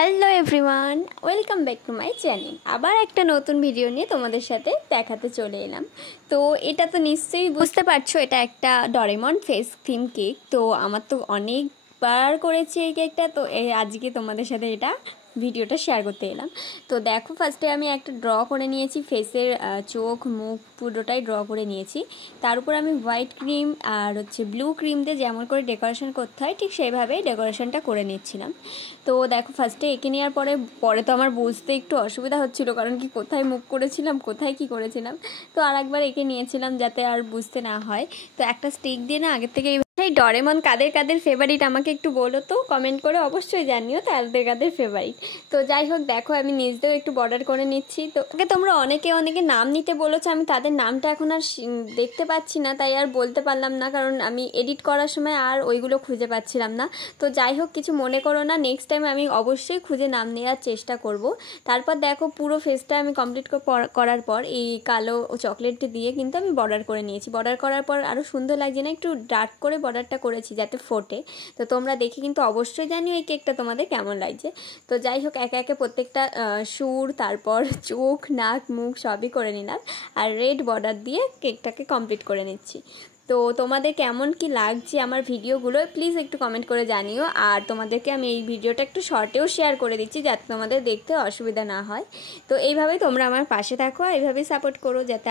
Hello everyone, welcome back to my channel. আবার একটা নতুন ভিডিও নিয়ে তোমাদের সাথে দেখাতে চলে এলাম। তো এটা তো নিশ্চয়ই বুঝতে পারছো, এটা একটা ডোরেমন ফেস থিম কেক। তো আমার তো অনেকবার করেছি এই কেকটা, তো আজকে তোমাদের সাথে এটা ভিডিওটা শেয়ার করতে এলাম। তো দেখো, ফার্স্টে আমি একটা ড্র করে নিয়েছি, ফেসের চোখ মুখ পুরোটাই ড্র করে নিয়েছি। তার উপর আমি হোয়াইট ক্রিম আর ব্লু ক্রিম দিয়ে যেমন করে ডেকোরেশন করতে হয় ঠিক সেইভাবেই ডেকোরেশনটা করে নিচ্ছিলাম। তো দেখো, ফার্স্টে এঁকে নেওয়ার পরে তো আমার বুঝতে একটু অসুবিধা হচ্ছিলো, কারণ কি কোথায় মুখ করেছিলাম কোথায় কি করেছিলাম। তো আরেকবার এঁকে নিয়েছিলাম যাতে আর বুঝতে না হয়। তো একটা স্টিক দিয়ে না আগের থেকে এই ডোরেমন কাদের কাদের ফেভারিট আমাকে একটু বলো তো, কমেন্ট করে অবশ্যই জানিও তাদের কাদের ফেভারিট। তো যাই হোক, দেখো আমি নিজেও একটু বর্ডার করে নিচ্ছি। তো তোমরা অনেকে নাম নিতে বলেছো, আমি তাদের নামটা এখন আর দেখতে পাচ্ছি না, তাই আর বলতে পারলাম না, কারণ আমি এডিট করার সময় আর ওইগুলো খুঁজে পাচ্ছিলাম না। তো যাই হোক, কিছু মনে করো না, নেক্সট টাইম আমি অবশ্যই খুঁজে নাম নেওয়ার চেষ্টা করব। তারপর দেখো, পুরো ফেসটা আমি কমপ্লিট করার পর এই কালো চকলেটটি দিয়ে কিন্তু আমি বর্ডার করে নিয়েছি। বর্ডার করার পর আরও সুন্দর লাগছে না, একটু ডার্ক করে বর্ডারটা করেছি যাতে ফোটে। তো তোমরা দেখে কিন্তু অবশ্যই জানিও এই কেকটা তোমাদের কেমন লাগছে। তো যাই হোক, একে একে প্রত্যেকটা সুর, তারপর চোখ নাক মুখ সবই করে নিলাম, আর রেড বর্ডার দিয়ে কেকটাকে কমপ্লিট করে নিচ্ছি। তো তোমাদের কেমন কি লাগছে আমার ভিডিওগুলো প্লিজ একটু কমেন্ট করে জানিও। আর তোমাদেরকে আমি এই ভিডিওটা একটু শর্টেও শেয়ার করে দিচ্ছি যাতে তোমাদের দেখতে অসুবিধা না হয়। তো এইভাবেই তোমরা আমার পাশে থাকো আর এইভাবেই সাপোর্ট করো, যাতে